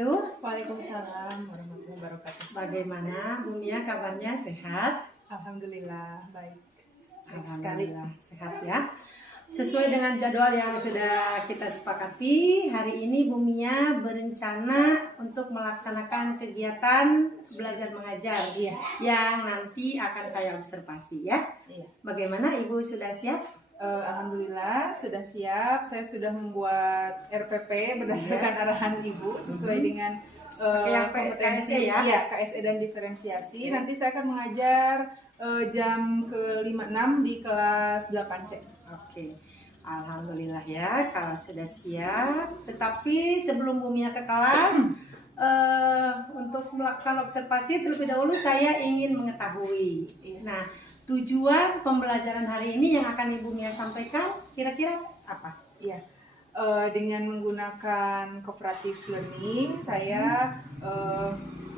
wabarakatuh. Waalaikumsalam warahmatullahi wabarakatuh. Bagaimana Bu Mia kabarnya, sehat? Alhamdulillah baik. Baik Alhamdulillah sehat ya. Sesuai dengan jadwal yang sudah kita sepakati, hari ini Bu Mia berencana untuk melaksanakan kegiatan belajar mengajar yang nanti akan saya observasi ya. Bagaimana Ibu sudah siap? Alhamdulillah sudah siap. Saya sudah membuat RPP berdasarkan arahan Ibu sesuai dengan yang kompetensi KSE ya? KSE dan diferensiasi. Nanti saya akan mengajar jam ke-5-6 di kelas 8C. Oke, alhamdulillah ya kalau sudah siap. Tetapi sebelum Bu Mia ke kelas, untuk melakukan observasi terlebih dahulu saya ingin mengetahui. Nah, tujuan pembelajaran hari ini yang akan Ibu Mia sampaikan kira-kira apa? Dengan menggunakan cooperative learning, saya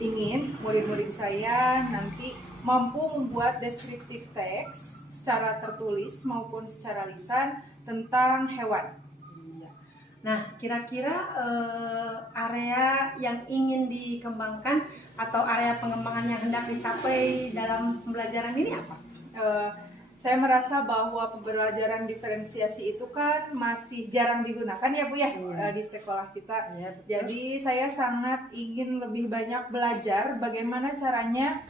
ingin murid-murid saya nanti mampu membuat deskriptif teks secara tertulis maupun secara lisan tentang hewan. Nah, kira-kira area yang ingin dikembangkan atau area pengembangan yang hendak dicapai dalam pembelajaran ini apa? Saya merasa bahwa pembelajaran diferensiasi itu kan masih jarang digunakan ya Bu ya, di sekolah kita. Jadi saya sangat ingin lebih banyak belajar bagaimana caranya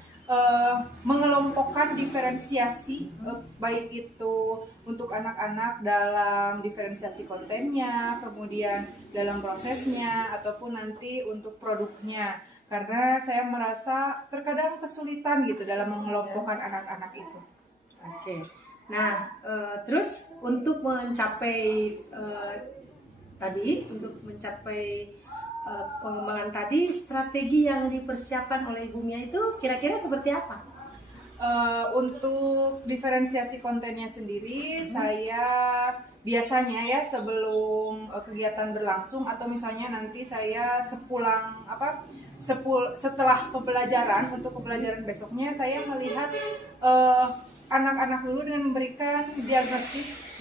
mengelompokkan diferensiasi, baik itu untuk anak-anak dalam diferensiasi kontennya, kemudian dalam prosesnya, ataupun nanti untuk produknya. Karena saya merasa terkadang kesulitan gitu dalam mengelompokkan anak-anak itu. Oke. Nah, terus untuk mencapai pengembangan tadi, strategi yang dipersiapkan oleh Ibu Mia itu kira-kira seperti apa? Untuk diferensiasi kontennya sendiri, saya biasanya ya sebelum kegiatan berlangsung atau misalnya nanti saya setelah pembelajaran, untuk pembelajaran besoknya saya melihat anak-anak dulu dengan memberikan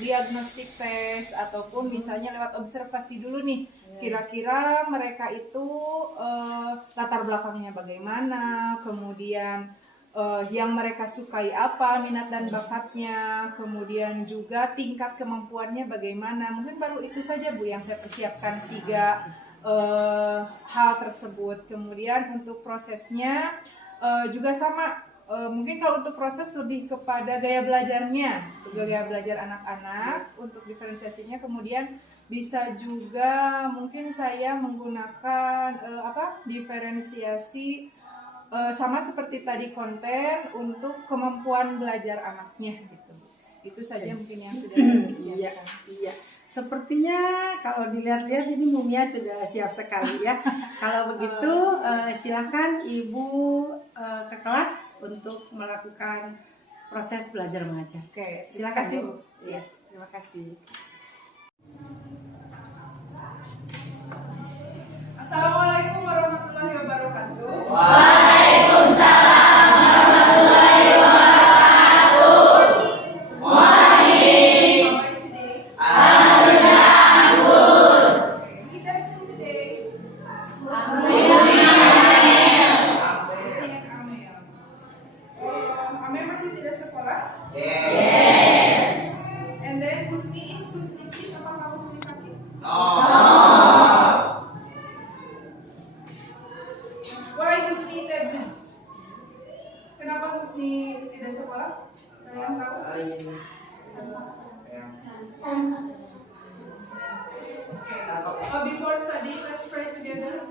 diagnostik tes ataupun misalnya lewat observasi dulu nih. Kira-kira mereka itu latar belakangnya bagaimana, kemudian yang mereka sukai apa, minat dan bakatnya, kemudian juga tingkat kemampuannya bagaimana. Mungkin baru itu saja Bu yang saya persiapkan 3 hal tersebut. Kemudian untuk prosesnya juga sama. Mungkin kalau untuk proses lebih kepada gaya belajarnya, gaya belajar anak-anak untuk diferensiasinya. Kemudian bisa juga mungkin saya menggunakan diferensiasi sama seperti tadi konten untuk kemampuan belajar anaknya gitu. Itu saja mungkin yang sudah saya persiapkan. Iya. Sepertinya kalau dilihat-lihat ini Bu Mia sudah siap sekali ya. Kalau begitu silakan Ibu ke kelas untuk melakukan proses belajar mengajar. Oke, Silakan terima kasih Bu. Iya, terima kasih. Assalamualaikum warahmatullahi wabarakatuh. Waalaikumsalam warahmatullahi wabarakatuh. Morning. How are you today? Alhamdulillah, I'm good. Okay, Miss Epson today. Musni Musni and Amel. Amel masih tidak sekolah? Yes. And then Husni sick, apakah Husni sakit? Why Husni is absent? Kenapa Husni tidak sekolah? Kalian tahu? Before study, let's pray together.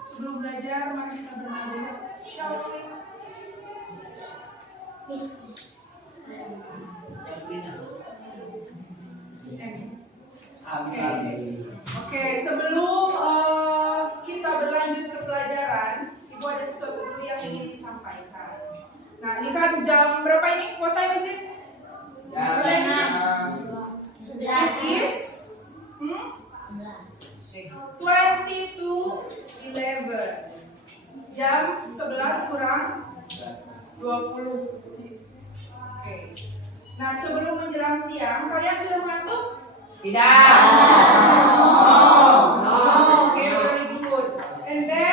Sebelum belajar, mari kita berdoa dulu. Shall we? Amin. Oke, sebelum kita berlanjut ke pelajaran, Ibu ada sesuatu dulu yang ingin disampaikan. Nah, ini kan jam berapa ini? What time is it? What time is it? It is 20 to 11. Jam 11 kurang 20. Oke. Nah, sebelum menjelang siang, kalian sudah mengantuk? Tidak. Okay, very good. And then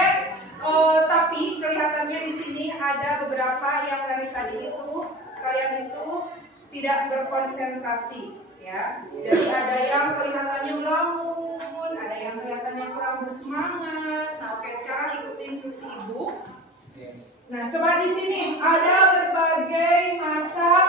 kelihatannya di sini ada beberapa yang dari tadi itu kalian itu tidak berkonsentrasi, ya. Jadi ada yang kelihatannya melamun, ada yang kelihatannya kurang bersemangat. Nah, oke, sekarang ikutin instruksi ibu. Nah, coba di sini ada berbagai macam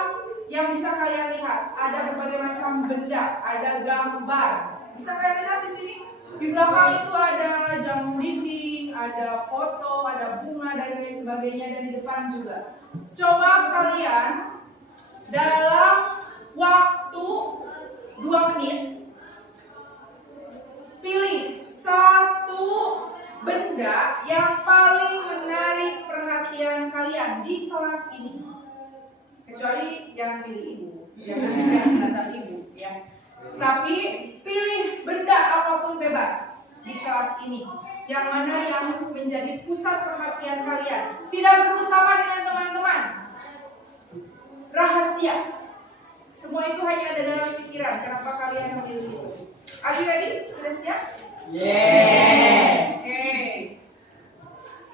yang bisa kalian lihat. Ada berbagai macam benda, ada gambar. Bisa kalian lihat di sini? Di belakang itu ada jam dinding, ada foto, ada bunga dan lain sebagainya, dan di depan juga. Coba kalian dalam waktu 2 menit pilih satu benda yang paling menarik perhatian kalian di kelas ini. Kecuali jangan pilih ibu, jangan menatap ibu, ya. Tapi pilih benda apapun bebas di kelas ini, yang mana yang menjadi pusat perhatian kalian. Tidak perlu sama dengan teman-teman. Rahasia. Semua itu hanya ada dalam pikiran. Kenapa kalian memilih itu? Are you ready? Sudah siap? Yes. Oke.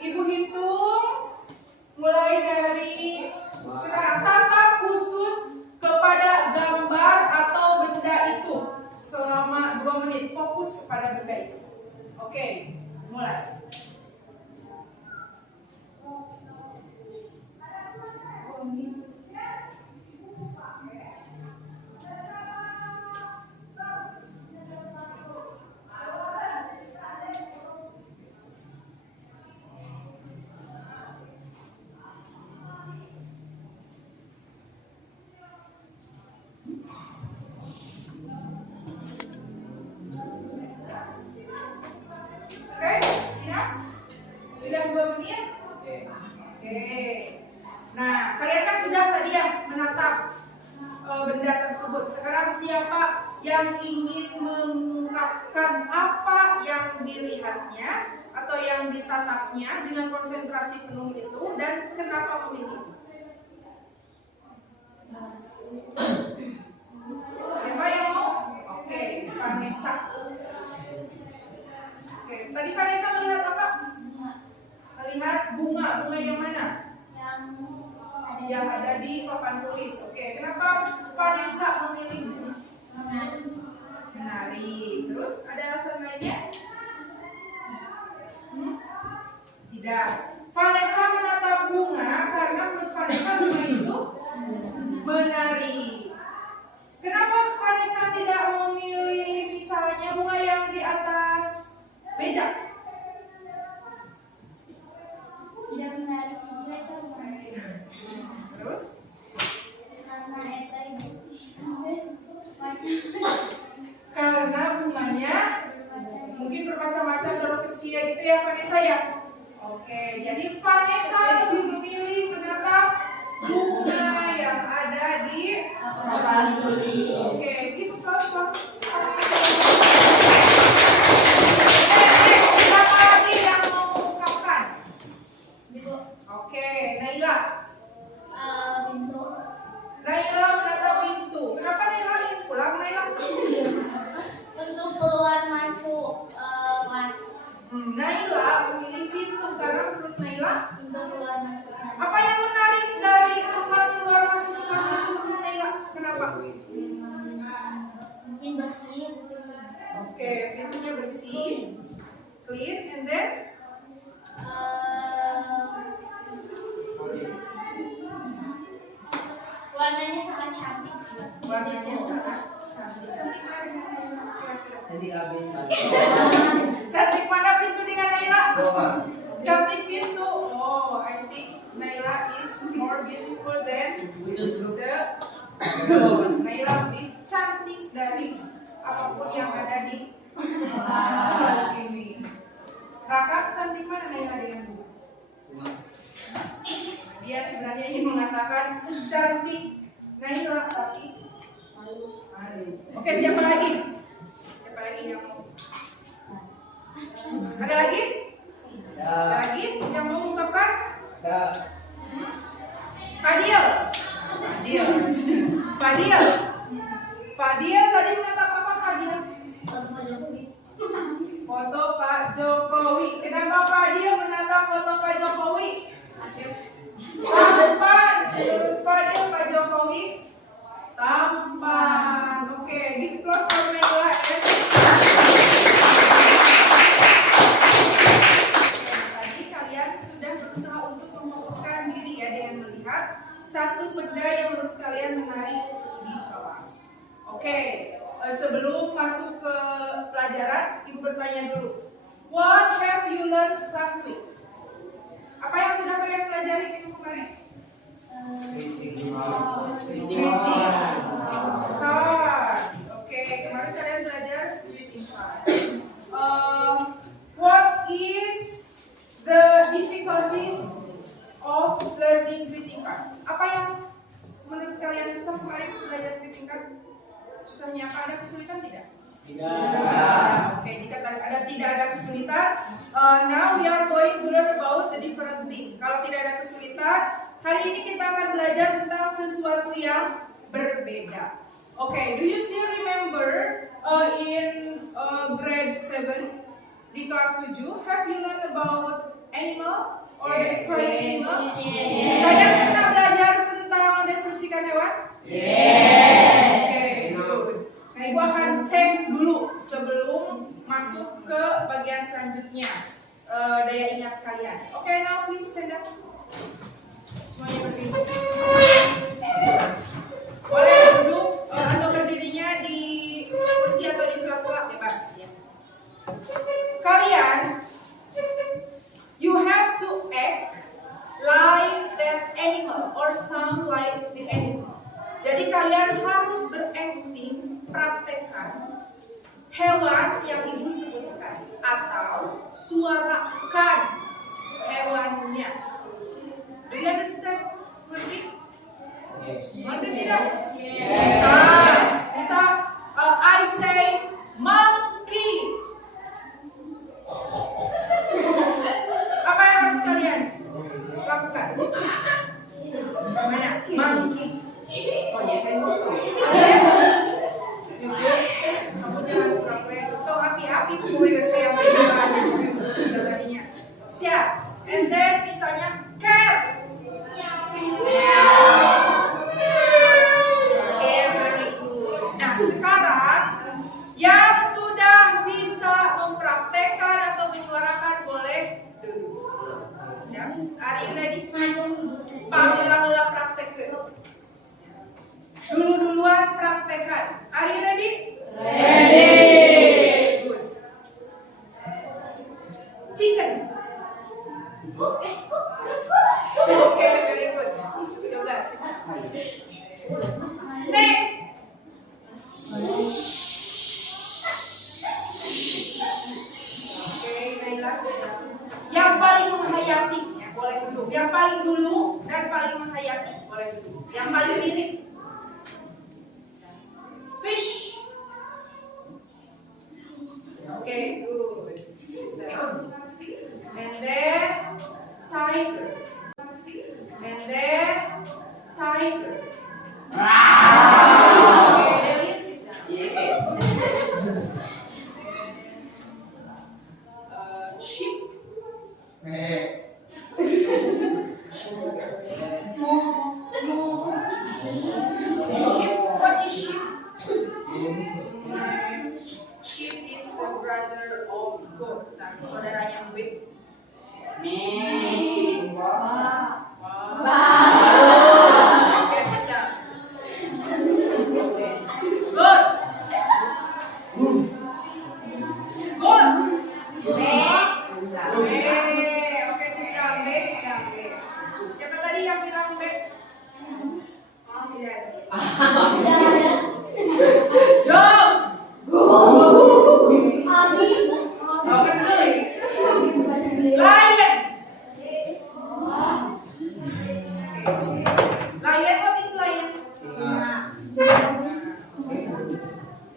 Ibu hitung mulai dari sekarang. Tatap khusus kepada gambar atau benda itu selama 2 menit. Fokus kepada benda itu. Oke, mulai. Oke, tidak? Sudah 2 menit? Oke. Nah, kalian kan sudah tadi ya menatap benda tersebut. Sekarang siapa yang ingin mengungkapkan apa yang dilihatnya atau yang ditatapnya dengan konsentrasi penuh itu dan kenapa memilih? Siapa yang mau? Oke, Vanessa. Oke, tadi Vanessa melihat apa? Melihat bunga. Bunga yang mana? Yang ada di papan tulis. Oke, kenapa Vanessa memilih bunga? Menari. Terus ada alasan lainnya? Tidak. Vanessa menatap bunga karena menurut Vanessa bunga itu menari. Kenapa Vanessa tidak memilih misalnya bunga yang di atas meja? Tidak menarik juga itu menarik. Terus? Karena eta ibu Karena bunganya mungkin bermacam-macam kalau kecil gitu ya Vanessa ya. Oke, jadi Vanessa lebih memilih menatap bunga yang ada di Papan tulis. Oke, give applause for siapa lagi yang mau mengungkapkan? Oke, Naila. pintu Naila menatap pintu. Kenapa Naila ingin pulang, Naila? untuk keluar masuk mas Naila memilih pintu karena menurut Naila pintu keluar masuk apa yang menarik dari tempat keluar masuk kelas itu menurut Naila? Kenapa? mungkin bersih. Oke, pintunya bersih, clean, and then Warnanya sangat cantik. warnanya sangat cantik. Cantik mana dengan Naila? Kira-kira? Jadi habis. Cantik mana pintu dengan Naila? Doa. Cantik pintu. Oh, I think Naila is more beautiful than Naila lebih cantik dari apapun yang ada di kelas ini. Raka, cantik mana Naila dengan Bu? Dia sebenarnya ingin mengatakan cantik Naila tapi malu. Oke, siapa lagi? Siapa lagi yang mau? Ada lagi? Ada lagi yang mau mengungkapkan? Fadil. Fadil tadi menatap apa Fadil? Foto Pak Jokowi. Foto Pak Pak Jokowi. Kenapa Pak dia menatap foto Pak Jokowi? Tampan. Menurut Pak dia Pak Jokowi tampan. Oke, give applause for Naila. Tadi kalian sudah berusaha untuk memfokuskan diri ya dengan melihat satu benda yang menurut kalian menarik di kelas. Oke, sebelum masuk ke pelajaran, Ibu bertanya dulu. What have you learned last week? Apa yang sudah kalian pelajari minggu kemarin? Greeting cards. Oke, kemarin kalian belajar greeting cards. What is the difficulties of learning greeting card? Apa yang menurut kalian susah kemarin belajar greeting card? Susahnya apa? Ada kesulitan tidak? Tidak. Oke, jika tidak ada kesulitan, now we are going to learn about the different thing. Kalau tidak ada kesulitan, hari ini kita akan belajar tentang sesuatu yang berbeda. Oke, do you still remember in grade 7 di kelas 7, have you learned about animal or describe animal? Kalian pernah belajar tentang mendeskripsikan hewan? Yes. Oke, good. Nah, Ibu akan cek dulu sebelum masuk ke bagian selanjutnya daya ingat kalian. Oke, now please stand up. Semuanya berdiri. Boleh duduk atau berdirinya di kursi atau di sela-sela bebas ya. Kalian, you have to act like that animal or sound like the animal. Jadi kalian harus berakting, praktekkan hewan yang Ibu sebutkan atau suarakan hewannya. Do you understand? Ngerti? Ngerti tidak? Bisa. I say monkey. Apa yang harus kalian lakukan? Namanya monkey. Yusuf, kamu jangan pura-pura Yusuf. Tuh api-api boleh saya belajar Yusuf tadinya. Siap. And then misalnya cat. Oke, very good. Nah, sekarang yang sudah bisa mempraktekkan atau menyuarakan boleh duduk. Siap? Are you ready? Panggil-panggil praktek dulu. Dulu-duluan praktekkan. Are you ready? Ready. Good. Chicken. Oke, very good. Yoga. Snake. Oke, Naila. Yang paling menghayati, ya, boleh duduk. Yang paling dulu dan paling menghayati, boleh duduk. Yang paling mirip. Fish. Okay, good. Sit down. And then tiger. And then tiger. Okay, Elliot, sit down. Yes. Sheep. Sheep. What is sheep? Sheep is the brother of goat. Nah, saudaranya Mbek. Oke, sedang. Goat. Goat. Oke, sedang. Siapa tadi yang bilang Mbek? Tidak. Dog. Lion. Lion, what is lion?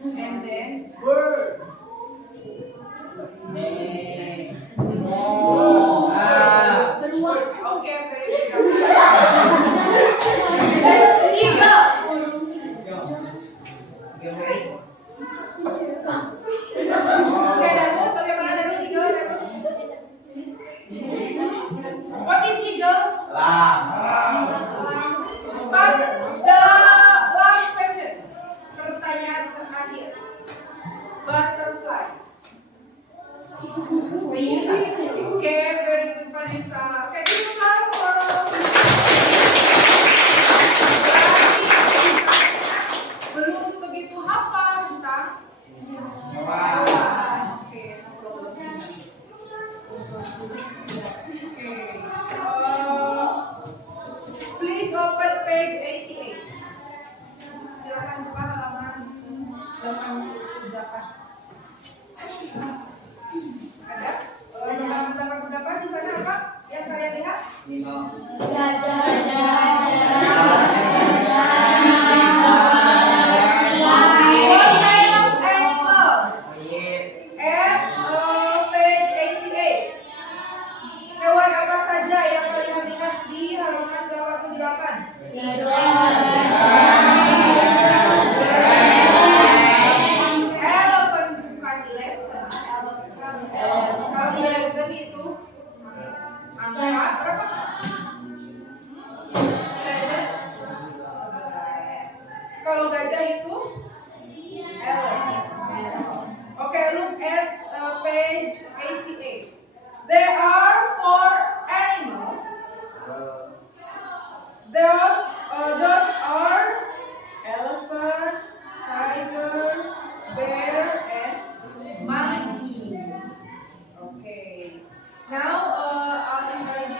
And then bird. Okay, very good. Eagle. Oke, Darwood, bagaimana dari eagle? page 88. Silakan buka halaman 88. Ada? Halaman 88 di sana apa? Yang kalian lihat? What kind of animal? At page 88. Hewan apa saja yang kalian lihat di halaman 88? Elephant, bukan elephant. Kalau elephant itu angka berapa? 11. Kalau gajah itu 11. Okay, look at page 88. There are 4 animals. Those are elephant, tigers, bear, and monkey. Okay. Now I'll divide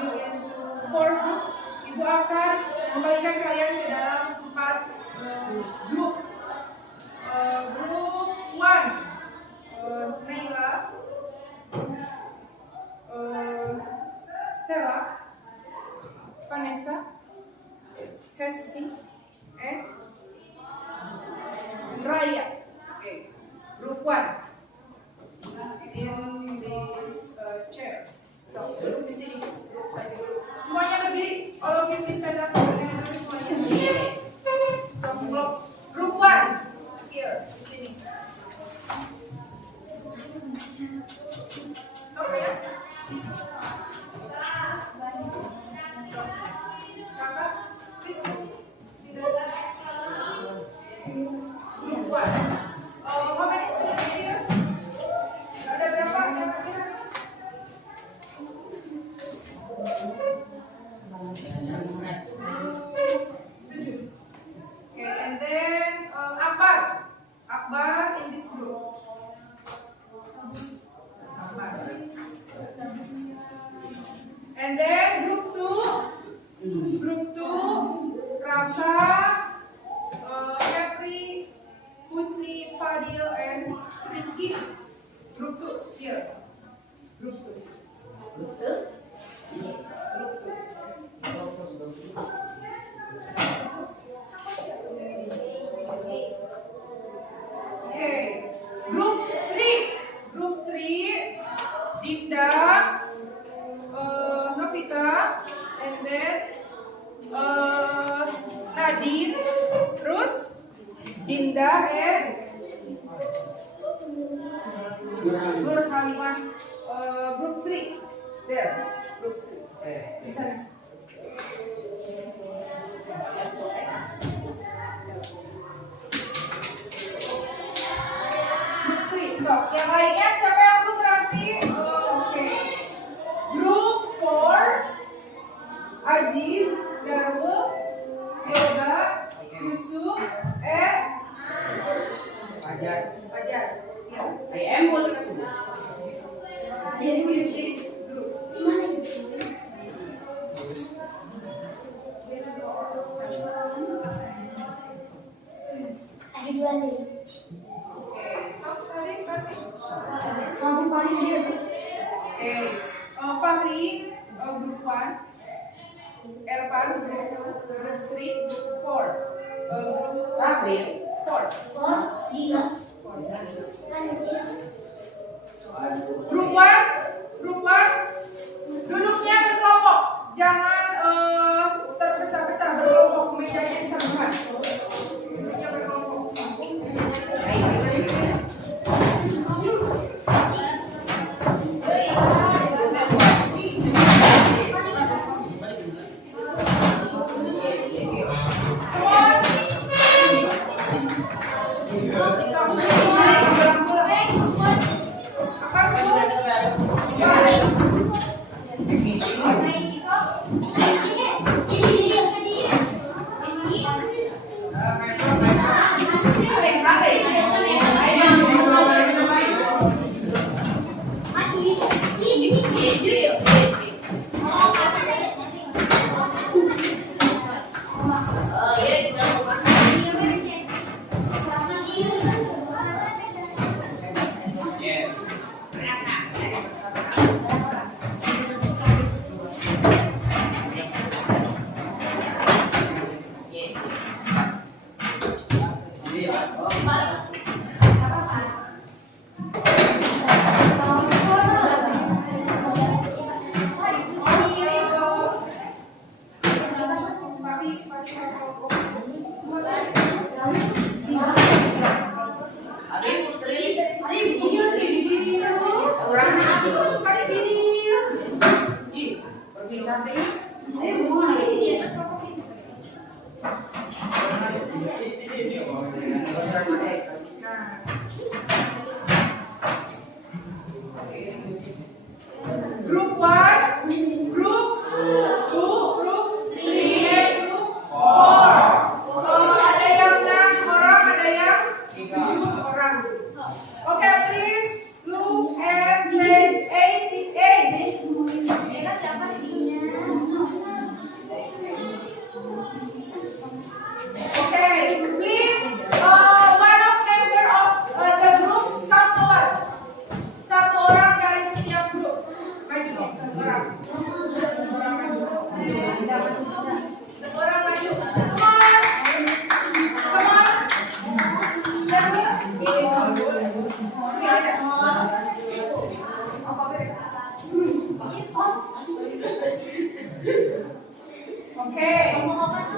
you into 4 groups. Ibu akan membagikan kalian ke dalam 4 grup. Group 1, Naila, Sela, Vanessa, Hesti, and Raya. Okay. Group 1 in this chair. So, duduk di sini. Duduk saja dulu. Semuanya berdiri. All of you please stand up. Dengan terus semuanya berdiri. So, group 1 here di sini. Stop ya. Kakak, please. Group 1. How many students here? Ada berapa yang kira-kira? 7. Okay, and then Akbar in this group. Akbar. And then group 2, Raka, Capri, Husni, Fadil, and Rizky. Group 2 here. Group 2. Okay. Group 3, Dinda, Novita, and then Nadine, terus Dinda and Nur Halimah. Group 3 there. Group 3 di sana. Group 3. So, yang lainnya siapa yang belum berarti? Oke. Group 4, Aziz, Darul, Yoga, Yusuf, and Fajar. Ya. Which is group. Ada 2 lagi. Oke. So, sorry, berarti. Paling dia. Okay. Fahri, group 1. Erpan, group 2. Group 3, group 4. Group 4. 4 Dina. Group 1, duduknya berkelompok. Jangan terpecah-pecah, berkelompok. Mejanya disatukan. Duduknya berkelompok. Apa itu? Group 1, group 2, group 3, and group 4. Ada yang 6 orang, ada yang 7 orang. Okay, please look at page 88. Okay, please, one of member of the group come forward. Satu orang dari setiap grup. Maju, satu orang. Satu orang maju. Satu orang maju. Come on. Come on. Okay,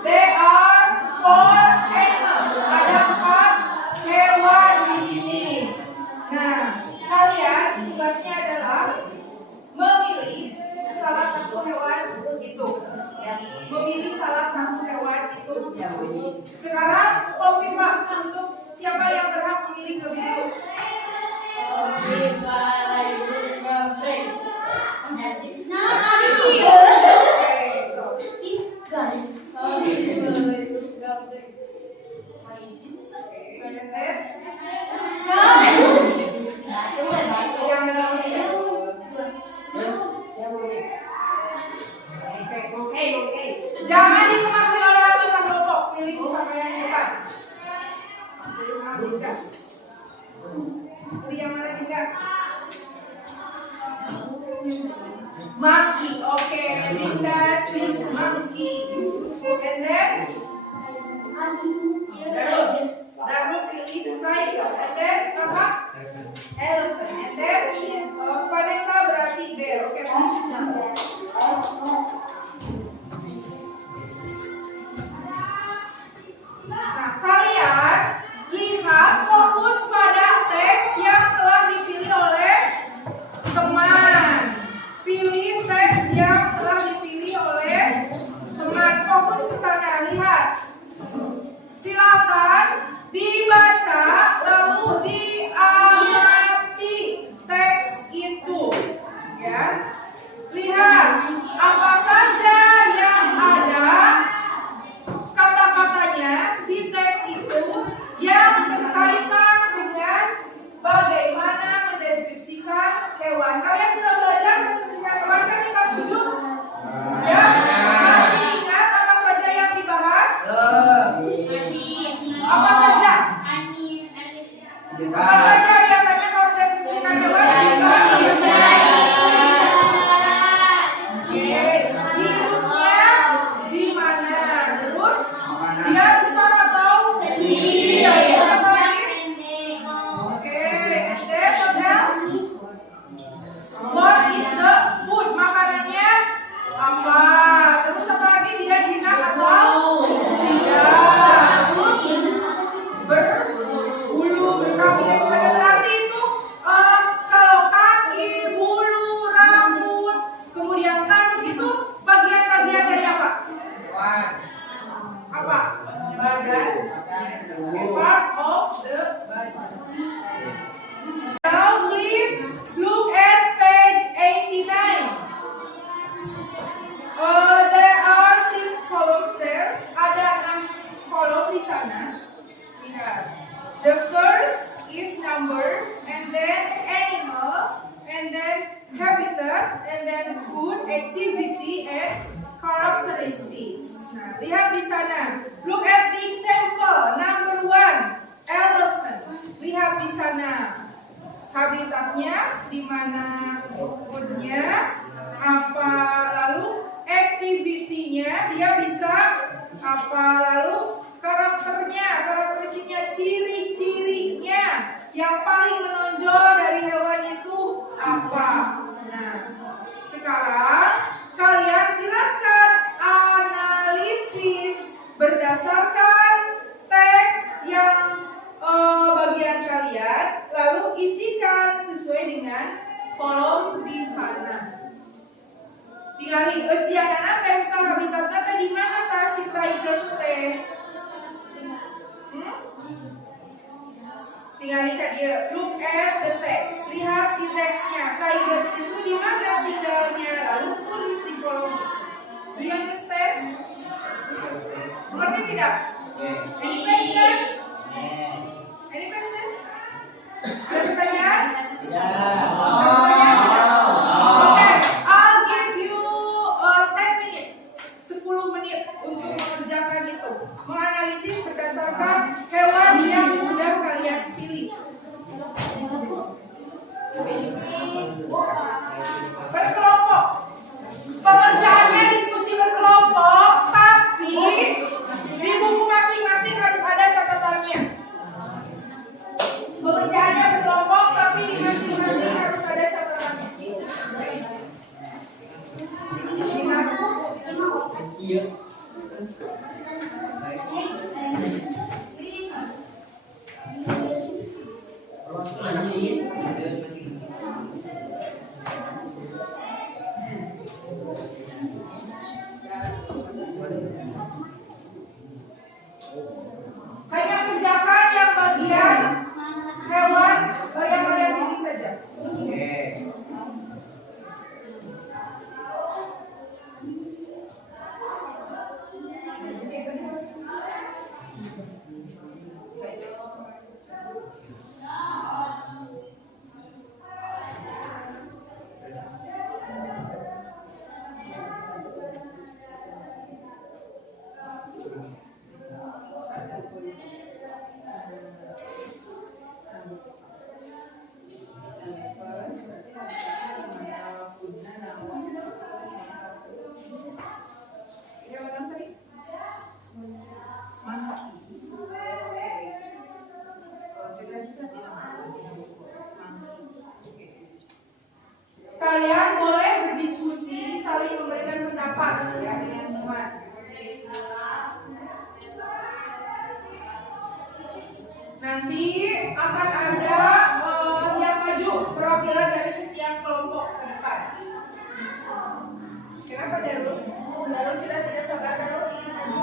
there are 4 animals. Ada 4 hewan di sini. Nah, kalian tugasnya adalah memilih salah satu hewan itu. Ya, memilih salah satu hewan itu. Sekarang kopi Pak untuk siapa yang berhak memilih lebih dulu. Jangan dipengaruhi oleh anggota kelompok. Pilih sama yang di depan. Pilih yang mana Dinda? Pilih yang mana Dinda? Monkey. Okay, Dinda choose monkey. And then Darul pilih tiger. And then apa? Elephant. And then Vanessa berarti bear. Okay, maksudnya. Nah, kalian lihat fokus pada teks yang telah dipilih oleh teman. Pilih teks yang telah dipilih oleh teman. Fokus ke sana, lihat. Silakan dibaca lalu diamati teks itu. Ya. Lihat apa saja yang ada kata-katanya di teks itu yang berkaitan dengan bagaimana mendeskripsikan hewan. Kalian sudah belajar mendeskripsikan hewan kan di kelas 7? Ya? Masih ingat apa saja yang dibahas? Apa saja? Apa saja biasanya kalau mendeskripsikan hewan yang dibahas? Apa saja? Hidupnya di mana? Terus dia besar atau kecil? Apa lagi? Okay, and then what else? What is the food? Makanannya apa? Terus apa lagi? Dia jinak atau tidak? Terus berbulu, berkaki dan sebagainya. Berarti itu kalau kaki, bulu, rambut, kemudian tanduk itu bagian-bagian dari apa? Apa? Badan. Part of the body. Now please look at page 89. There are 6 columns there. Ada 6 kolom di sana. Lihat. The first is number, and then animal, and then habitat, and then food, activity, and characteristics. Nah, lihat di sana. Look at the example. Number 1, elephant. Lihat di sana. Habitatnya di mana, foodnya apa, lalu activity-nya dia bisa apa, lalu karakteristiknya, ciri-cirinya yang paling menonjol dari hewan itu apa. Nah, sekarang kalian silakan analisis berdasarkan teks yang bagian kalian, lalu isikan sesuai dengan kolom di sana. Tinggal usia dan apa yang bisa ya, look at the text. Lihat di teksnya. Tigers itu di mana tinggalnya? Lalu tulis di kolom itu. Do you understand? Mengerti tidak? Any question? Any question? Ada pertanyaan? Ada pertanyaan tidak? Oke, I'll give you 10 minutes, 10 menit untuk mengerjakan itu. Menganalisis berdasarkan hewan yang sudah kalian pilih. Berkelompok. Pengerjaannya diskusi berkelompok, tapi di buku masing-masing harus ada catatannya. Pengerjaannya berkelompok, tapi di masing-masing harus ada catatannya. Iya. Hanya kerjakan yang bagian hewan yang kalian pilih saja. Kalian boleh berdiskusi, saling memberikan pendapat ya dengan teman. Nanti akan ada yang maju perwakilan dari setiap kelompok ke depan. Kenapa Darul? Darul sudah tidak sabar, Darul ingin maju.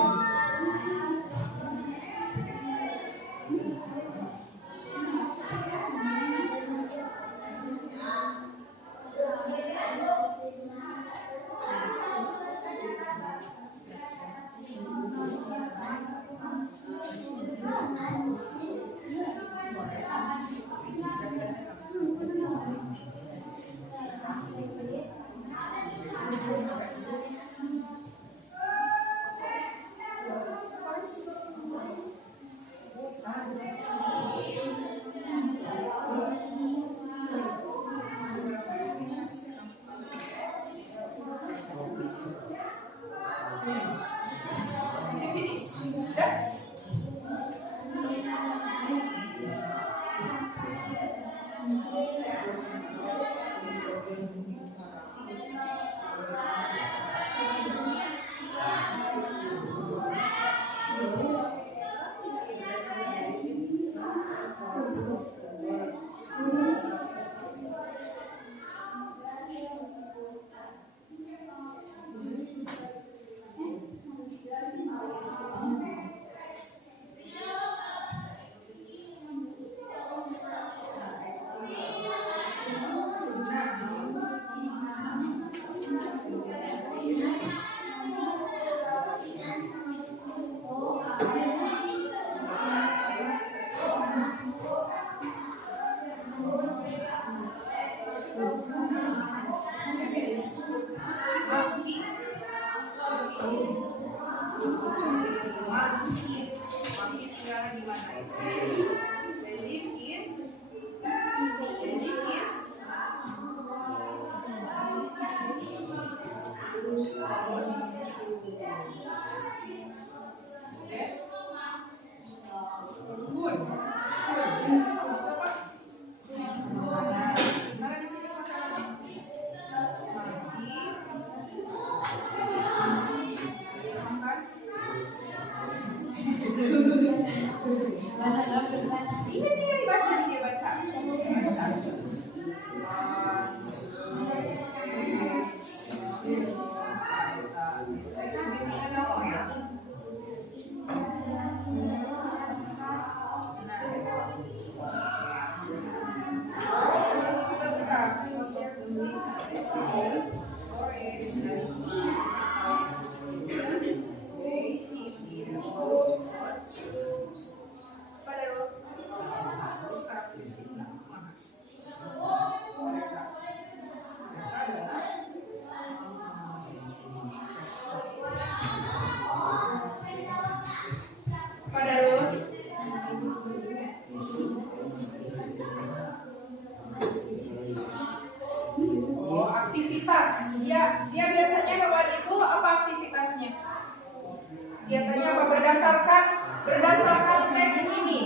berdasarkan teks ini.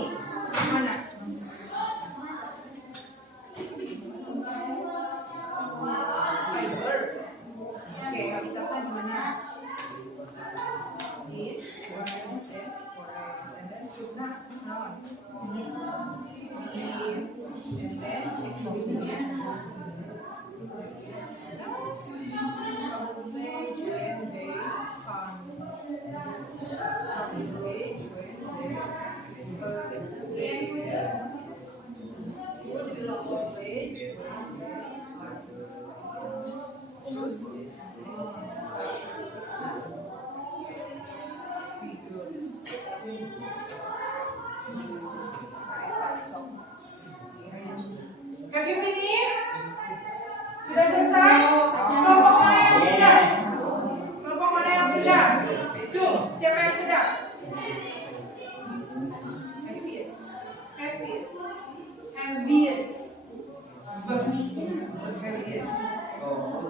Mana? Fiber. Oke, habitatnya di mana? Eat, forest, and then tuna, noun. Eat, and then activity-nya. Village when they found. Village when they village terus Have you finished? Sudah selesai? Kelompok mana yang sudah? Kelompok mana yang sudah? Cung, siapa yang sudah? Envious. Envious. Envious. Envious. Food.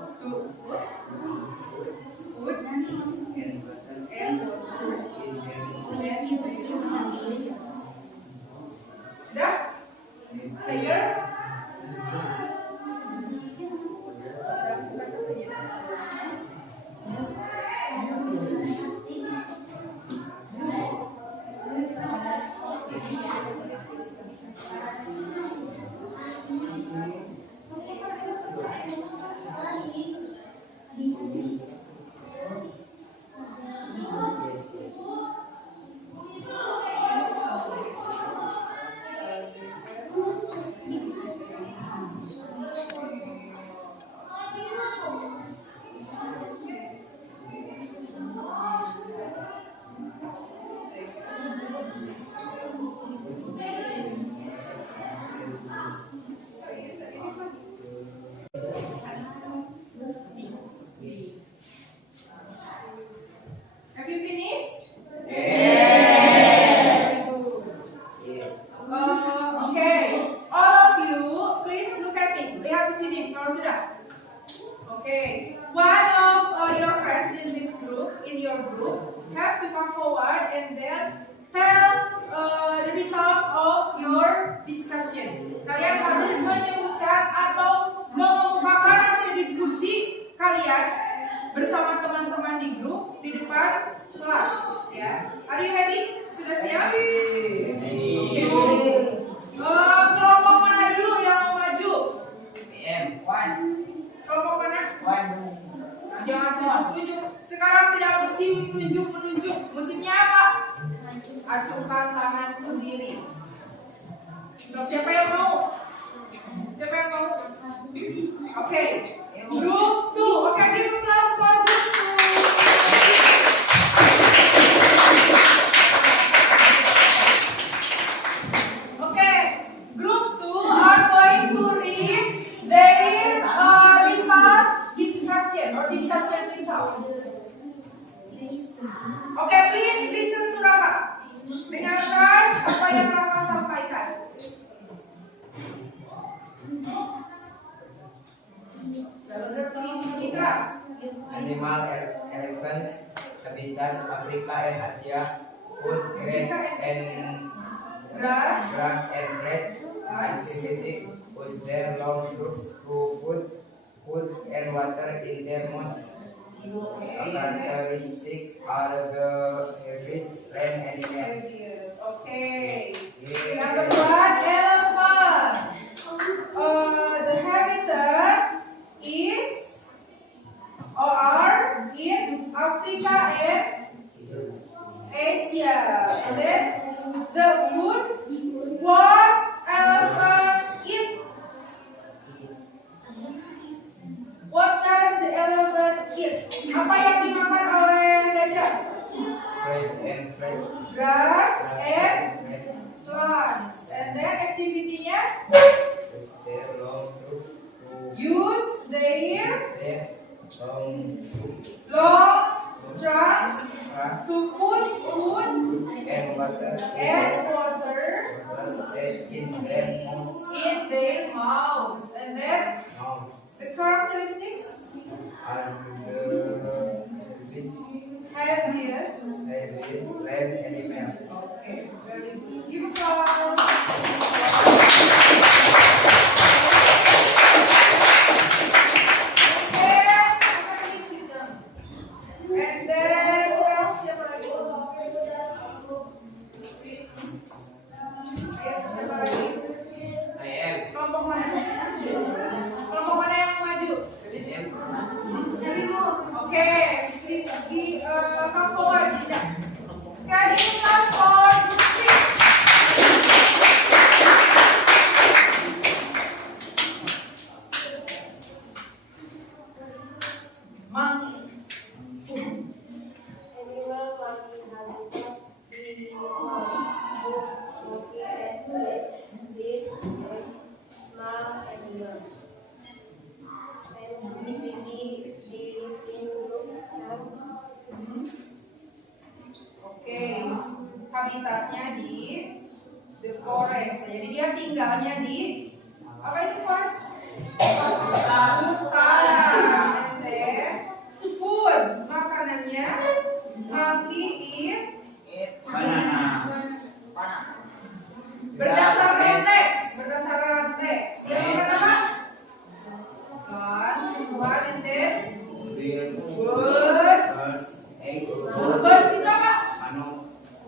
Sudah? Tiger? Have you finished? Okay. All of you, please look at me. Lihat di sini kalau sudah. Okay. One of your friends in this group, in your group, have to come forward and then tell the result of your discussion. Kalian harus menyebutkan atau mengemukakan hasil diskusi kalian bersama teman-teman di grup di depan kelas. Ya, are you ready? Sudah siap? Kelompok mana dulu yang mau maju? Kelompok mana? Jangan tunjuk. Sekarang tidak musim tunjuk-menunjuk. Musimnya apa? Acungkan tangan sendiri. Siapa yang mau? Siapa yang mau? Oke. Grup 2. Oke, give applause for grup 2. Oke, grup 2 are going to read their result discussion or discussion result. Oke, please listen to Raka. Dengarkan apa yang Raka sampaikan. Please, lebih keras. Animal, elephants, habitats, Africa and Asia, food, grass and bread, activity, with their long roots through food and water in their mouths. Characteristics are the habits and animals. Okay. Number 1, elephants. The habitat is or are in Africa and Asia. And then the food, what elephants eat? What does the elephant eat? Apa yang dimakan oleh gajah? Grass and plants. And then activity-nya? Use their long trunks to put food and water in their mouths. And then the characteristics are the Heaviest. Heaviest land animal. Okay, very good. Give applause. And then siapa lagi? Ayo, siapa lagi? I am. Kelompok mana? Kelompok mana yang maju? Oke, please come forward. Can you class for group 3? Monkey. Animal monkey habitat di monkey and place this small animals and typically live in group Oke, habitatnya di the forest. Jadi dia tinggalnya di apa itu forest? Hutan. And then food, makanannya monkey eat berdasarkan teks. Dia makan apa? Birds, one, and then birds. Birds itu apa?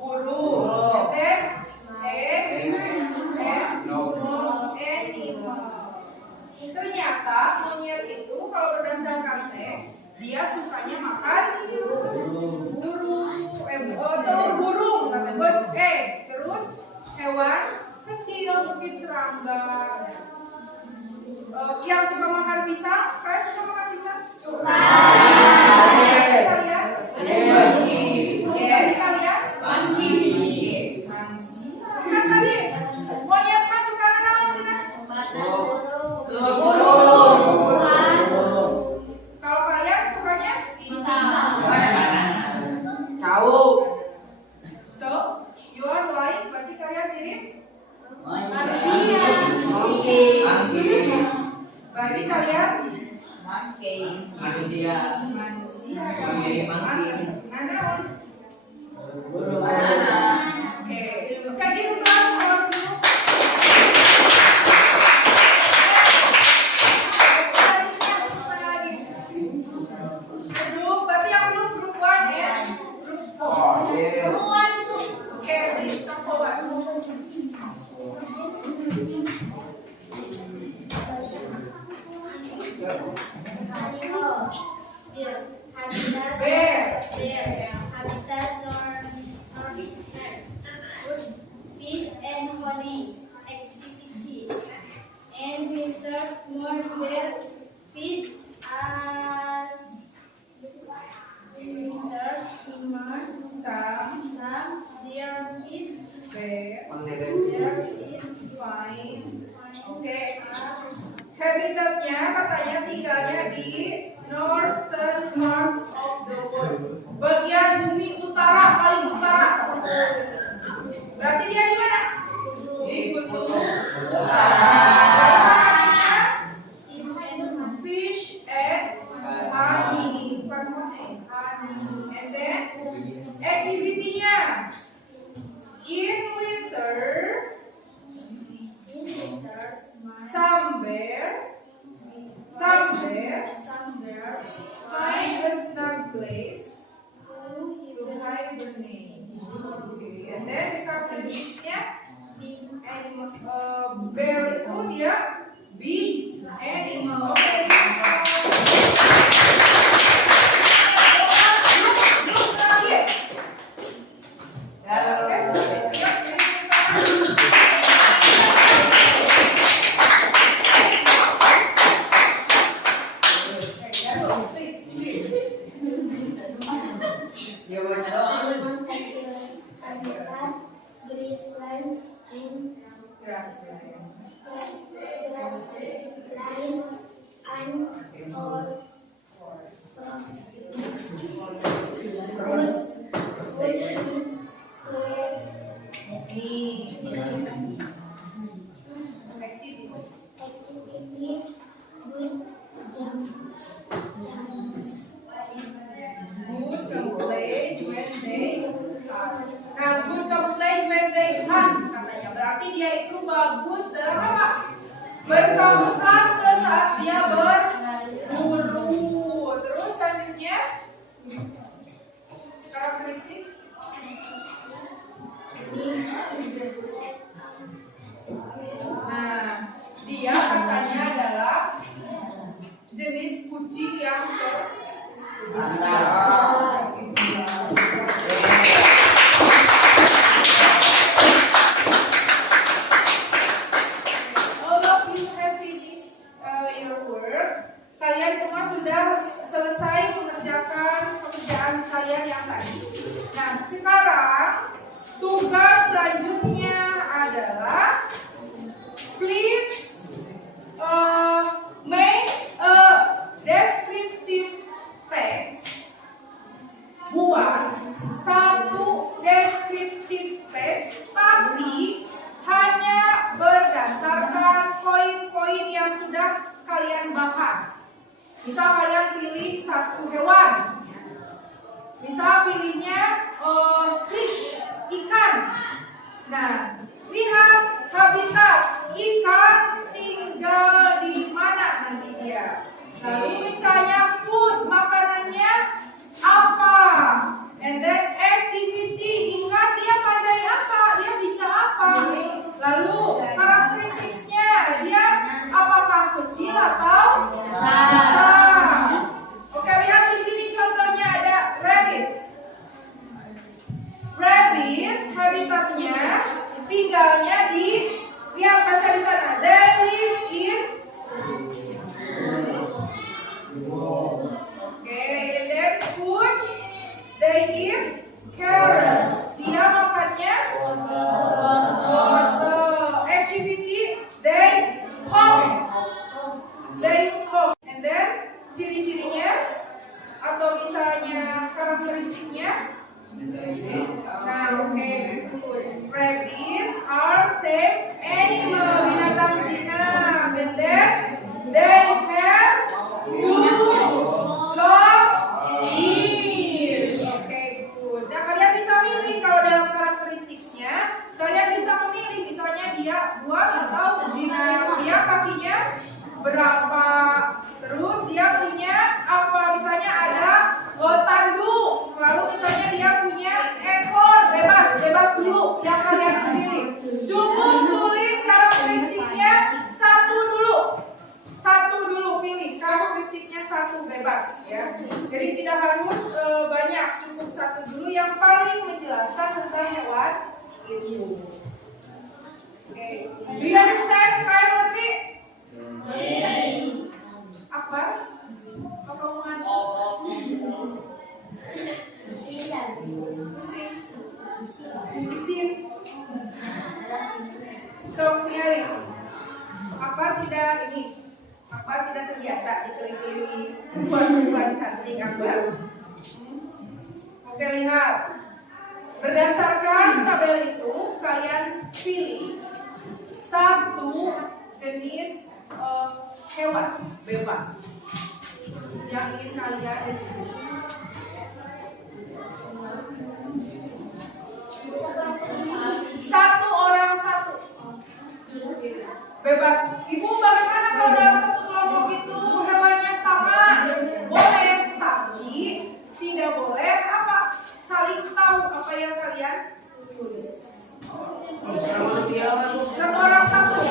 Burung. And then eggs and small animal. Ternyata monyet itu kalau berdasarkan teks dia sukanya makan telur burung, katanya birds egg. Terus hewan kecil mungkin serangga. Yang suka makan pisang, kalian suka makan pisang? Suka. Kalian? Kalian? Manusia. Kan tadi monyet mah suka naon cenah? Kalau kalian sukanya? So, you are like, berarti kalian mirip? Berarti kalian Manusia. Mirip monkey. Nanaon? Oke, kan di kelas awal dulu. Grup, berarti yang belum grup 1 ya? Grup 4. Oke, please come forward. Bear. Habitat fish and honey activity and winters more where fish as winters summers Some their feet bear. their feet Fine. Oke. Habitatnya katanya tinggalnya di northern parts of the world. Bagian bumi utara, paling utara. Berarti dia di mana? Di kutub utara. Fish and honey. Bukan honey. And then activity-nya in winter. Some bear find a snug place to hibernate. Okay. And then the characteristics-nya bear itu dia big animal. Okay. Grup terakhir. Grasslands and Grassland. and horse. Good to play. Berkamuflase saat dia berburu. Terus selanjutnya karakteristik. Nah, dia katanya adalah jenis kucing yang all of you have finished your work. Kalian semua sudah selesai mengerjakan pekerjaan kalian yang tadi. Nah, sekarang tugas selanjutnya adalah please make a descriptive text. Buat satu descriptive text, tapi hanya berdasarkan poin-poin yang sudah kalian bahas. Misal kalian pilih satu hewan, misal pilihnya fish, ikan. Nah, lihat habitat ikan tinggal di mana nanti dia. Lalu misalnya food, makanannya apa? And then activity, ikan dia pandai apa? Dia bisa apa? Lalu karakteristiknya, dia apakah kecil atau besar? Oke, lihat di sini contohnya ada rabbits. Rabbits habitatnya tinggalnya di, lihat baca di sana. They live in. And then food, they eat carrots. Dia makannya wortel. Activity, they hop. And then ciri-cirinya atau misalnya karakteristiknya. Nah, oke, good. Rabbits are tame animal, binatang jinak. And then they have long ears. Oke, good. Nah, kalian bisa milih kalau dalam karakteristiknya, kalian bisa memilih misalnya dia buas atau jinak. Dia kakinya berapa? Terus dia punya apa? Misalnya ada tanduk. Lalu misalnya dia punya ekor. Bebas dulu yang kalian pilih. Cukup tulis karakteristiknya satu dulu pilih karakteristiknya satu, bebas ya. Jadi tidak harus banyak, cukup satu dulu yang paling menjelaskan tentang hewan itu. Oke, do you understand? Kalian ngerti? Apa? Apa Isin. So, lihat. Apa tidak terbiasa dikelilingi perempuan cantik Akbar? Oke, lihat. Berdasarkan tabel itu, kalian pilih satu jenis hewan bebas yang ingin kalian diskusi. Satu orang satu. Bebas. Ibu, bagaimana kalau dalam satu kelompok itu hewannya sama? Boleh, tapi tidak boleh apa? Saling tahu apa yang kalian tulis. Satu orang satu.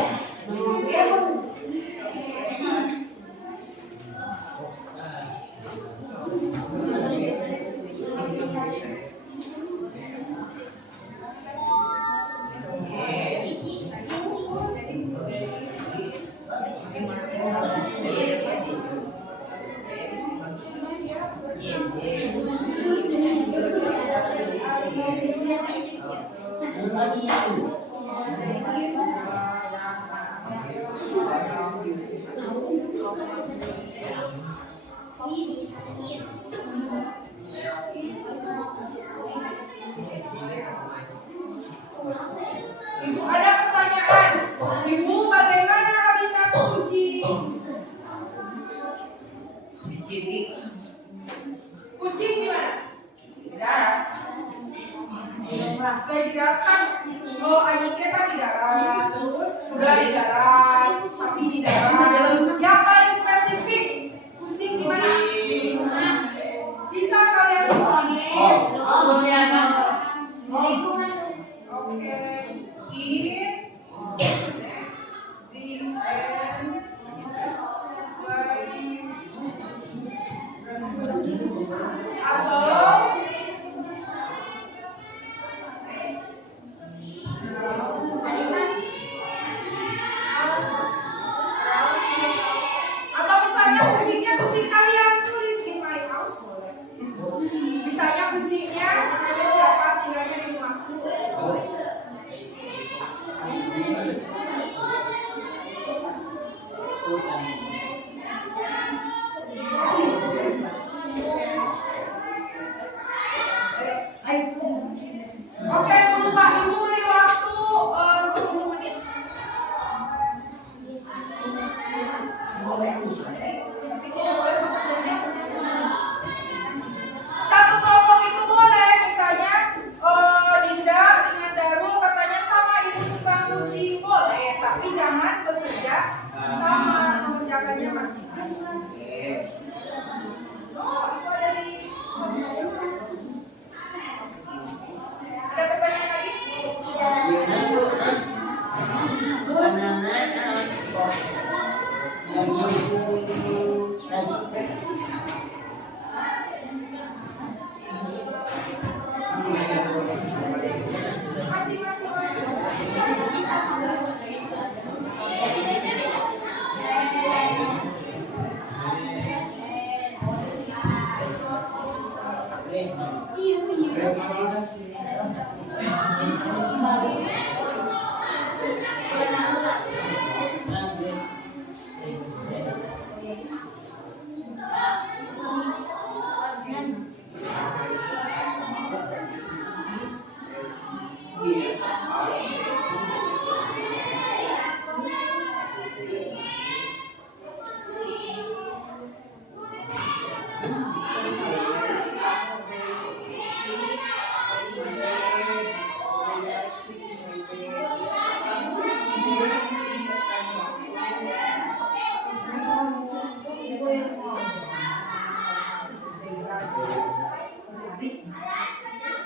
Saya di darat kan, oh anjingnya kan di darat, terus kuda di darat, sapi di darat. Yang paling spesifik, kucing di mana? Bisa kalian tulis? Oke, in the end, atau misalnya kucingnya kucing kalian tulis in my house boleh. Misalnya kucingnya namanya siapa, tinggalnya di rumahku. Oke, lupa ibu beri waktu 10 menit. Satu kelompok itu boleh, misalnya Dinda dengan Darul katanya sama ibu tukang kucing boleh, tapi jangan bekerja sama, mengerjakannya masing-masing. Oh, itu ada di ada pertanyaan lagi?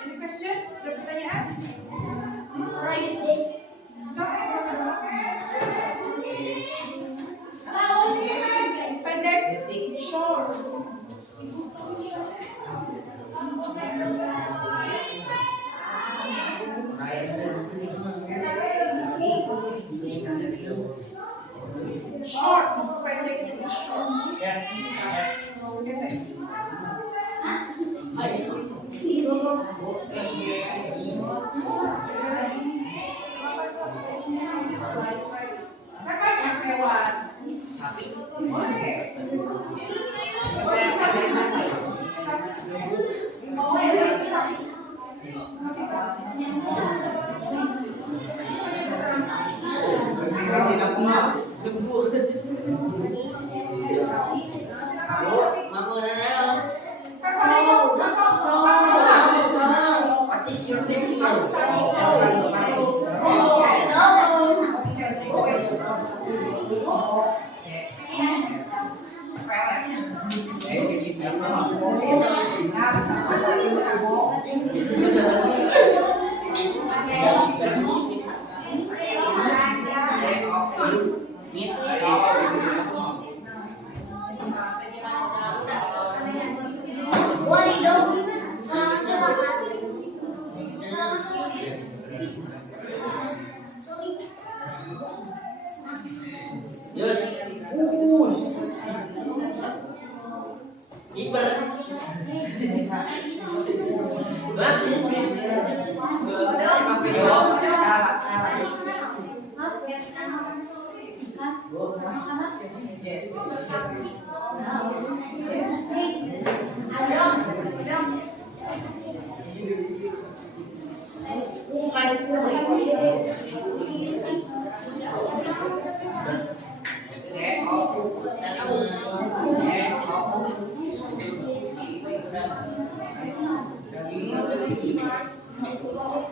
Any question? Ada pertanyaan? Pendek, short. Short, pendek, short. Kan banyak hewan. Sapi. Boleh. Boleh sapi. Boleh sapi.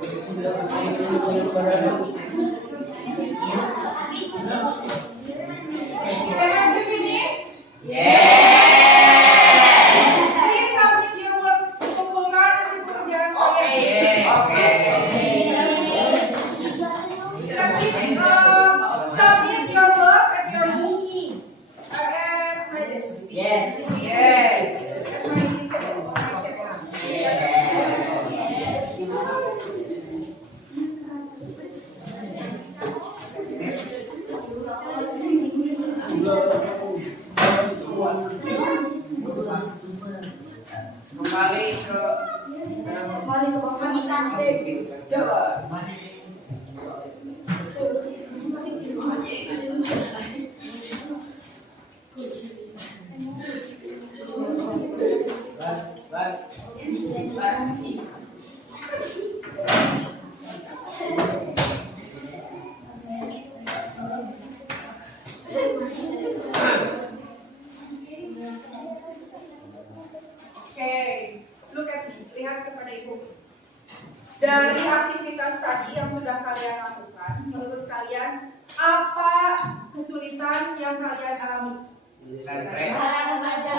Have you finished? Yes. Please submit your work. Kumpulkan hasil pekerjaan kalian. Please submit your work at your at my desk. Yes. Yes. Kembali ke Okay, look at me. Lihat kepada ibu. Dari aktivitas tadi yang sudah kalian lakukan, menurut kalian apa kesulitan yang kalian alami? Cara membaca,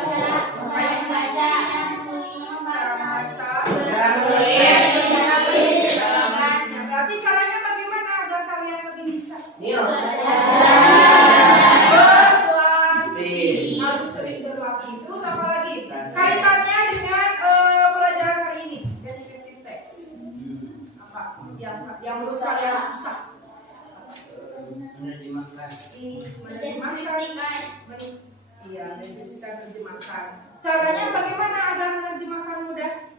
berarti caranya bagaimana agar kalian lebih bisa? Berlatih, harus sering berlatih. Terus apa lagi? Kaitannya dengan pelajaran hari ini, descriptive text. Apa yang menurut kalian susah? menerjemahkan. Iya, deskripsikan, terjemahkan. Caranya bagaimana agar menerjemahkan mudah?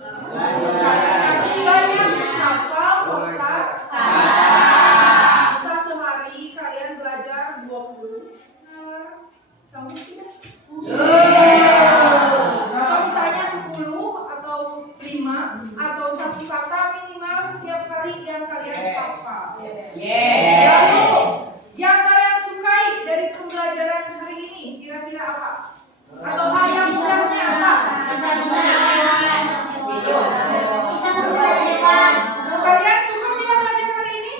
Harus banyak hafal kosa. Bisa sehari kalian belajar 20 sampai tidak? Atau misalnya 10 atau 5 atau 1 kata minimal setiap hari yang kalian hafal. Lalu yang kalian sukai dari pembelajaran hari ini kira-kira apa? Atau hal yang mudahnya apa? Kalian suka tidak belajar hari ini?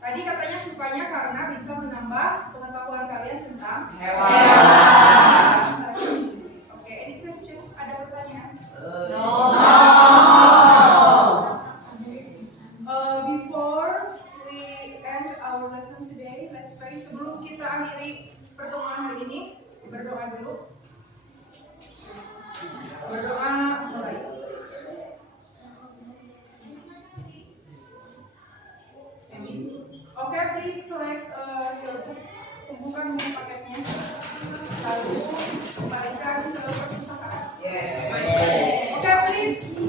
Tadi katanya sukanya karena bisa menambah pengetahuan kalian tentang hewan. Oke, any question? Ada pertanyaan? Before we end our lesson today, let's pray. Sebelum kita akhiri pertemuan hari ini, berdoa dulu. Berdoa mulai. Okay, please collect your book. Kumpulkan buku paketnya. Lalu kembalikan ke perpustakaan. Okay, please.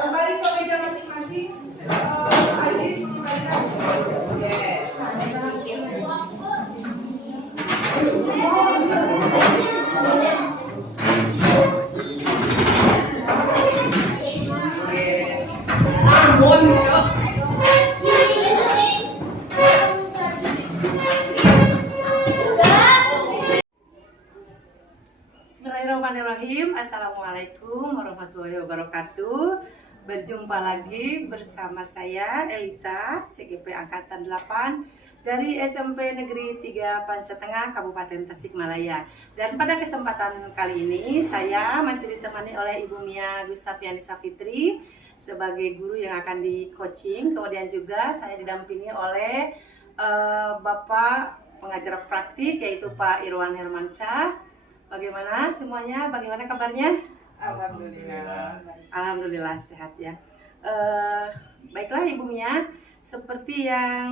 Kembali ke meja masing-masing. Aziz mengembalikan. Bismillahirrahmanirrahim. Assalamualaikum warahmatullahi wabarakatuh. Berjumpa lagi bersama saya Elita, CGP Angkatan 8 dari SMP Negeri 3 Pancatengah, Kabupaten Tasikmalaya. Dan pada kesempatan kali ini saya masih ditemani oleh Ibu Mia Gustapiani Safitri sebagai guru yang akan di coaching. Kemudian juga saya didampingi oleh Bapak pengajar praktik yaitu Pak Irwan Hermansyah. Bagaimana semuanya? Bagaimana kabarnya? Alhamdulillah. Alhamdulillah sehat ya. Baiklah Ibu Mia, seperti yang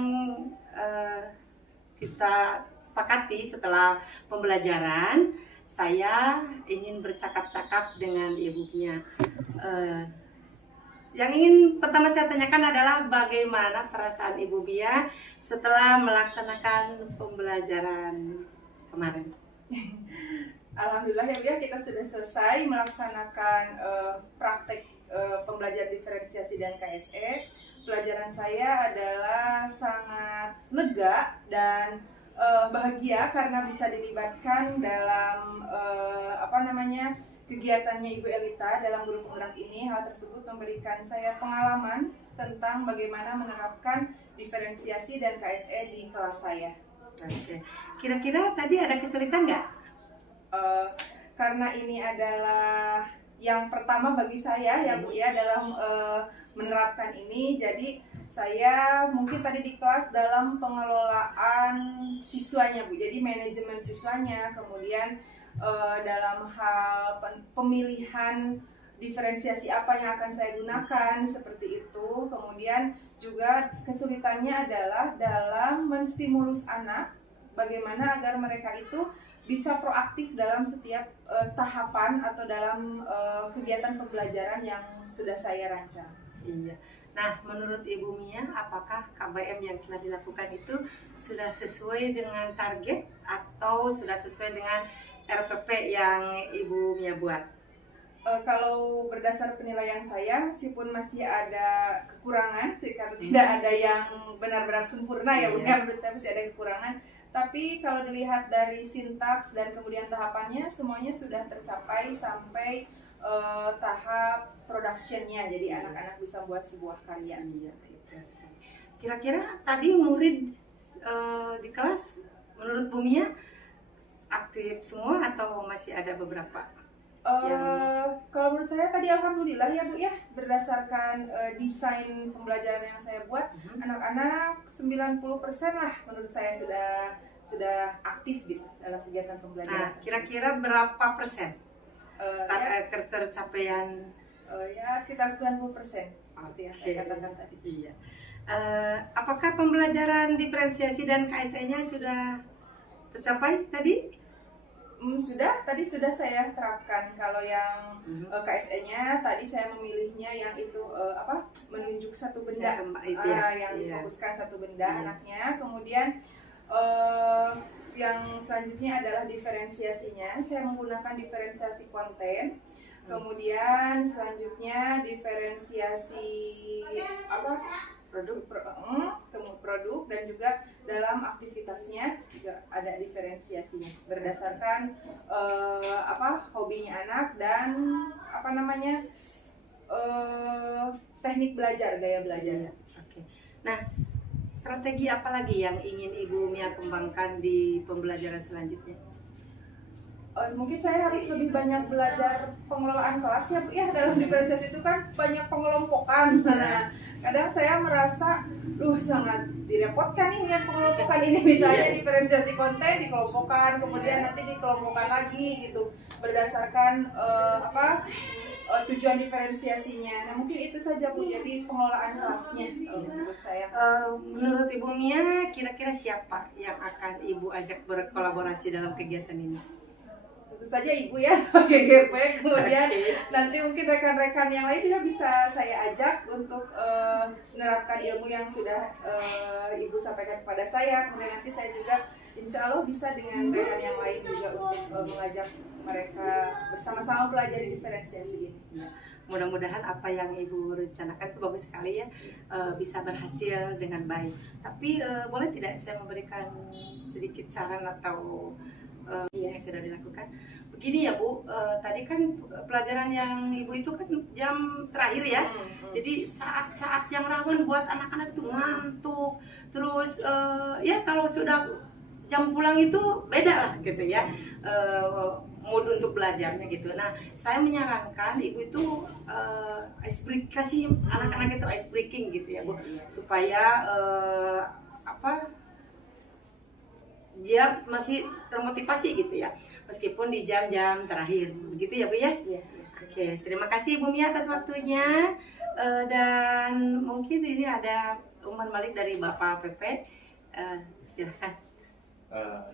kita sepakati setelah pembelajaran, saya ingin bercakap-cakap dengan Ibu Mia. Yang ingin pertama saya tanyakan adalah bagaimana perasaan Ibu Mia setelah melaksanakan pembelajaran kemarin. Alhamdulillah ya Bu ya, kita sudah selesai melaksanakan praktek pembelajaran diferensiasi dan KSE. Pelajaran saya adalah sangat lega dan bahagia karena bisa dilibatkan dalam kegiatannya Ibu Elita dalam guru penggerak ini, hal tersebut memberikan saya pengalaman tentang bagaimana menerapkan diferensiasi dan KSE di kelas saya. Oke. Kira-kira tadi ada kesulitan nggak? Karena ini adalah yang pertama bagi saya ya Bu ya dalam menerapkan ini, jadi saya mungkin tadi di kelas dalam pengelolaan siswanya Bu, jadi manajemen siswanya, kemudian dalam hal pemilihan diferensiasi apa yang akan saya gunakan seperti itu, kemudian juga kesulitannya adalah dalam menstimulus anak bagaimana agar mereka itu bisa proaktif dalam setiap tahapan atau dalam kegiatan pembelajaran yang sudah saya rancang. Iya. Nah, menurut Ibu Mia, apakah KBM yang telah dilakukan itu sudah sesuai dengan target atau sudah sesuai dengan RPP yang Ibu Mia buat? Kalau berdasar penilaian saya, meskipun masih ada kekurangan, karena tidak ada yang benar-benar sempurna ya Bu, menurut saya masih ada kekurangan. Tapi kalau dilihat dari sintaks dan kemudian tahapannya, semuanya sudah tercapai sampai tahap productionnya. Jadi anak-anak bisa buat sebuah karya. Kira-kira tadi murid di kelas menurut Bu Mia aktif semua atau masih ada beberapa? Kalau menurut saya tadi alhamdulillah ya Bu ya, berdasarkan desain pembelajaran yang saya buat, anak-anak 90% lah menurut saya sudah aktif gitu dalam kegiatan pembelajaran. Nah, kira-kira berapa persen ketercapaian? Ya sekitar 90% seperti yang saya katakan tadi. Iya. Apakah pembelajaran diferensiasi dan KSE-nya sudah tercapai tadi? Tadi sudah saya terapkan. Kalau yang KSE-nya tadi saya memilihnya yang itu menunjuk satu benda, yang difokuskan satu benda anaknya. Kemudian yang selanjutnya adalah diferensiasinya. Saya menggunakan diferensiasi konten. Kemudian selanjutnya diferensiasi produk dan juga dalam aktivitasnya juga ada diferensiasinya berdasarkan hobinya anak dan teknik belajar, gaya belajar. Oke. Nah, strategi apa lagi yang ingin Ibu Mia kembangkan di pembelajaran selanjutnya? Mungkin saya harus lebih banyak belajar pengelolaan kelas ya Bu ya. Dalam diferensiasi itu kan banyak pengelompokan. Nah, kadang saya merasa sangat direpotkan nih lihat pengelompokan ini, misalnya diferensiasi konten dikelompokkan, kemudian nanti dikelompokkan lagi gitu berdasarkan tujuan diferensiasinya. Nah, mungkin itu saja Bu, jadi pengelolaan kelasnya menurut saya. Menurut Ibu Mia, kira-kira siapa yang akan Ibu ajak berkolaborasi dalam kegiatan ini? Tentu saja Ibu ya, GGP, kemudian nanti mungkin rekan-rekan yang lain juga bisa saya ajak untuk menerapkan ilmu yang sudah Ibu sampaikan kepada saya. Kemudian nanti saya juga insya Allah bisa dengan rekan yang lain juga untuk mengajak mereka bersama-sama pelajari diferensiasi ini. Mudah-mudahan apa yang Ibu rencanakan itu bagus sekali ya, bisa berhasil dengan baik. Tapi boleh tidak saya memberikan sedikit saran atau yang sudah dilakukan? Begini ya Bu, tadi kan pelajaran yang Ibu itu kan jam terakhir ya, jadi saat-saat yang rawan buat anak-anak itu ngantuk, terus ya kalau sudah jam pulang itu beda lah gitu ya, mood untuk belajarnya gitu. Nah, saya menyarankan Ibu itu kasih anak-anak itu ice breaking gitu ya Bu, supaya dia masih termotivasi gitu ya, meskipun di jam-jam terakhir, begitu ya Bu ya? Iya. Oke, terima kasih Ibu Mia atas waktunya, dan mungkin ini ada umpan balik dari Bapak Pepe, silahkan.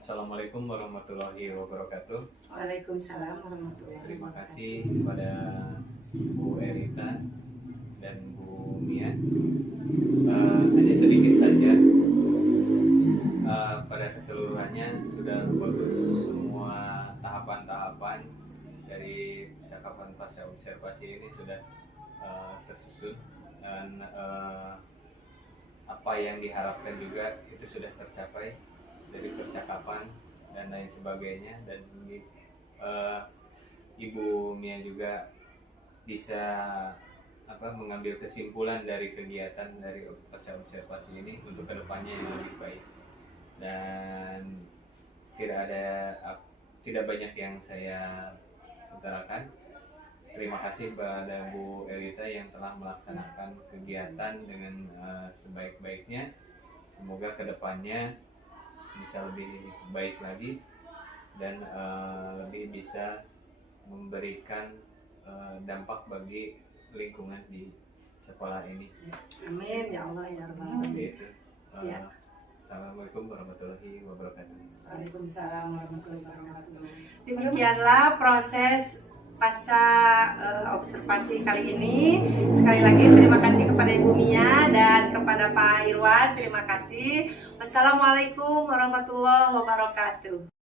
Assalamualaikum warahmatullahi wabarakatuh. Waalaikumsalam warahmatullahi wabarakatuh. Terima kasih kepada Bu Elita dan Bu Mia. Hanya sedikit saja. Pada keseluruhannya sudah bagus semua tahapan-tahapan dari percakapan pasca observasi ini sudah tersusun, dan apa yang diharapkan juga itu sudah tercapai dari percakapan dan lain sebagainya. Dan Ibu Mia juga bisa mengambil kesimpulan dari kegiatan dari observasi ini untuk kedepannya yang lebih baik. Dan tidak banyak yang saya utarakan. Terima kasih pada Bu Elita yang telah melaksanakan kegiatan dengan sebaik-baiknya. Semoga kedepannya bisa lebih baik lagi dan lebih bisa memberikan dampak bagi lingkungan di sekolah ini. Amin ya Allah ya Rabbal Alamin. Seperti itu. Ya. Assalamualaikum warahmatullahi wabarakatuh. Waalaikumsalam warahmatullahi wabarakatuh. Demikianlah proses pasca observasi kali ini. Sekali lagi terima kasih kepada Ibu Mia dan kepada Pak Irwan. Terima kasih. Wassalamualaikum warahmatullahi wabarakatuh.